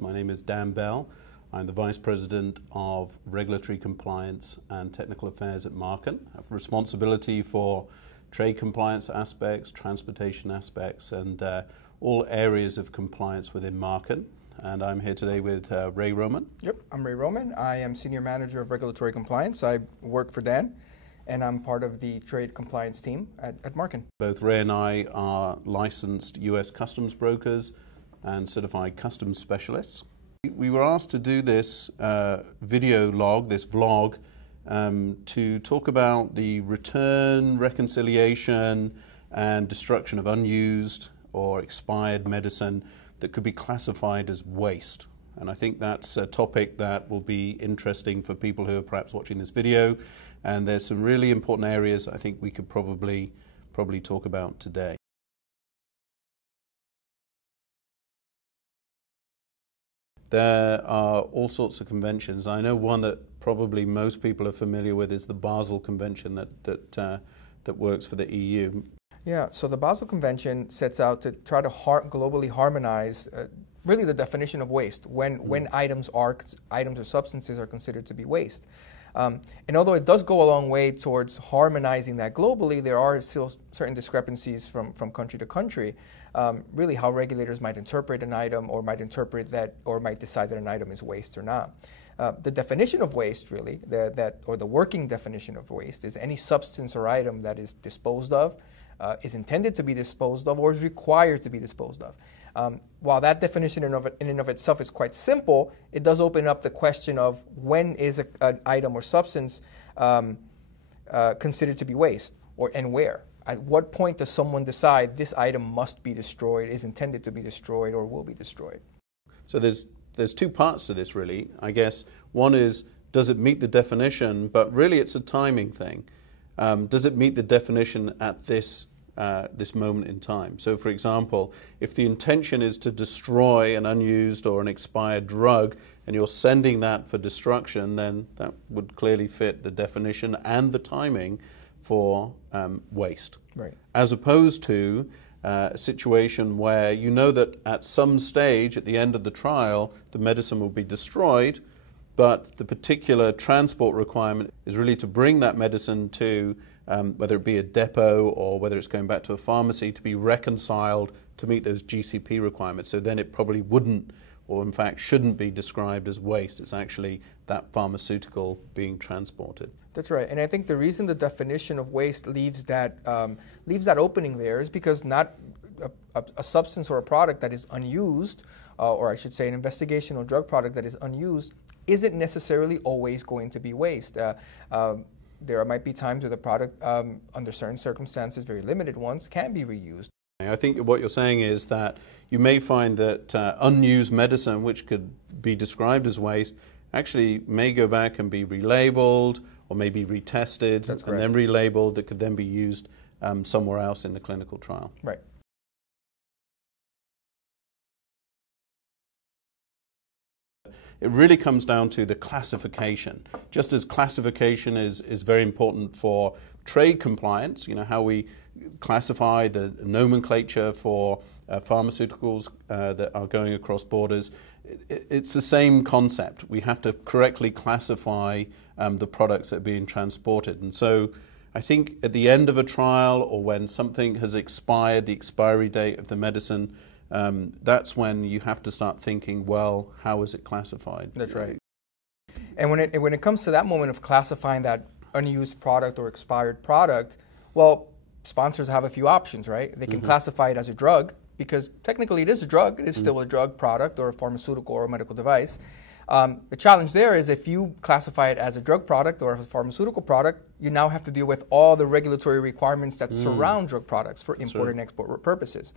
My name is Dan Bell. I'm the Vice President of Regulatory Compliance and Technical Affairs at Marken. I have responsibility for trade compliance aspects, transportation aspects, and all areas of compliance within Marken. And I'm here today with Ray Roman. Yep, I'm Ray Roman. I am Senior Manager of Regulatory Compliance. I work for Dan, and I'm part of the trade compliance team at Marken. Both Ray and I are licensed U.S. customs brokers and certified customs specialists. We were asked to do this video log, this vlog, to talk about the return, reconciliation, and destruction of unused or expired medicine that could be classified as waste. And I think that's a topic that will be interesting for people who are perhaps watching this video. And there's some really important areas I think we could probably talk about today. There are all sorts of conventions. I know one that probably most people are familiar with is the Basel Convention that works for the EU. Yeah, so the Basel Convention sets out to try to globally harmonize really the definition of waste, when items or substances are considered to be waste. And although it does go a long way towards harmonizing that globally, there are still certain discrepancies from country to country. Really how regulators might interpret an item or might interpret that or might decide that an item is waste or not. The definition of waste really, or the working definition of waste is any substance or item that is disposed of, is intended to be disposed of, or is required to be disposed of. While that definition in and of itself is quite simple, it does open up the question of when is an item or substance considered to be waste, and where. At what point does someone decide this item must be destroyed, is intended to be destroyed, or will be destroyed? So there's two parts to this really. I guess one is, does it meet the definition? But really it's a timing thing. Does it meet the definition at this moment in time? So for example, if the intention is to destroy an unused or an expired drug and you're sending that for destruction, then that would clearly fit the definition and the timing for waste. Right. As opposed to a situation where you know that at some stage at the end of the trial the medicine will be destroyed, but the particular transport requirement is really to bring that medicine to whether it be a depot or whether it's going back to a pharmacy to be reconciled to meet those GCP requirements. So then it probably wouldn't, or in fact shouldn't be described as waste. It's actually that pharmaceutical being transported. That's right, and I think the reason the definition of waste leaves that opening there is because not a substance or a product that is unused, or I should say an investigational drug product that is unused, isn't necessarily always going to be waste. There might be times where the product, under certain circumstances, very limited ones, can be reused. I think what you're saying is that you may find that unused medicine, which could be described as waste, actually may go back and be relabeled or maybe retested and then relabeled, that could then be used somewhere else in the clinical trial. Right. It really comes down to the classification. Just as classification is very important for trade compliance, you know, how we classify the nomenclature for pharmaceuticals that are going across borders, it's the same concept. We have to correctly classify the products that are being transported. And so I think at the end of a trial or when something has expired, the expiry date of the medicine, that's when you have to start thinking, well, how is it classified? That's right. And when it comes to that moment of classifying that unused product or expired product, well, sponsors have a few options, right? They can classify it as a drug, because technically it is a drug. It is still a drug product or a pharmaceutical or a medical device. The challenge there is if you classify it as a drug product or a pharmaceutical product, you now have to deal with all the regulatory requirements that surround drug products for import and export purposes.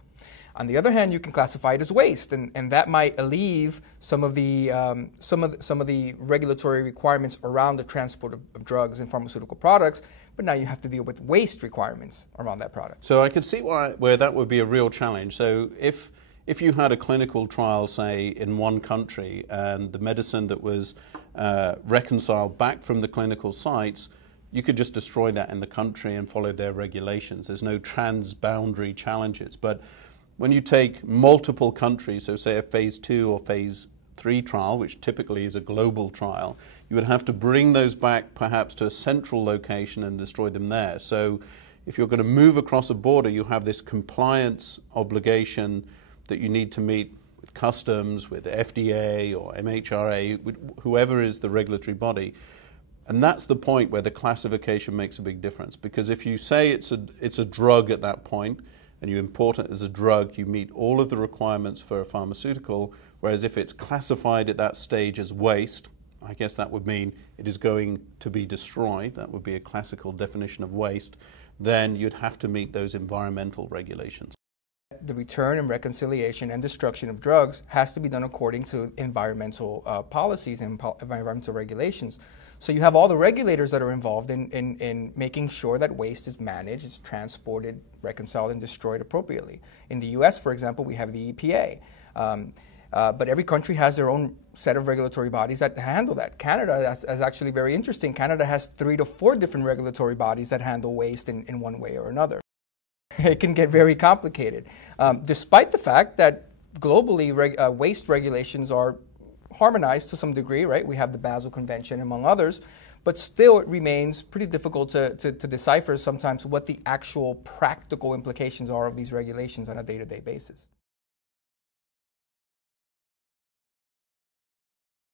On the other hand, you can classify it as waste, and that might alleviate some of the regulatory requirements around the transport of drugs and pharmaceutical products. But now you have to deal with waste requirements around that product. So I could see where that would be a real challenge. So if you had a clinical trial, say, in one country, and the medicine that was reconciled back from the clinical sites, you could just destroy that in the country and follow their regulations. There's no trans-boundary challenges. But when you take multiple countries, so say a phase 2 or phase III trial, which typically is a global trial, you would have to bring those back perhaps to a central location and destroy them there. So if you're going to move across a border, you have this compliance obligation that you need to meet with customs, with FDA or MHRA, with whoever is the regulatory body. And that's the point where the classification makes a big difference. Because if you say it's a drug at that point, and you import it as a drug, you meet all of the requirements for a pharmaceutical, whereas if it's classified at that stage as waste, I guess that would mean it is going to be destroyed. That would be a classical definition of waste. Then you'd have to meet those environmental regulations. The return and reconciliation and destruction of drugs has to be done according to environmental policies and environmental regulations. So you have all the regulators that are involved in making sure that waste is managed, is transported, reconciled, and destroyed appropriately. In the US, for example, we have the EPA. But every country has their own set of regulatory bodies that handle that. Canada is actually very interesting. Canada has 3 to 4 different regulatory bodies that handle waste in one way or another. It can get very complicated, despite the fact that globally waste regulations are harmonized to some degree, right? We have the Basel Convention among others, but still it remains pretty difficult to decipher sometimes what the actual practical implications are of these regulations on a day-to-day basis.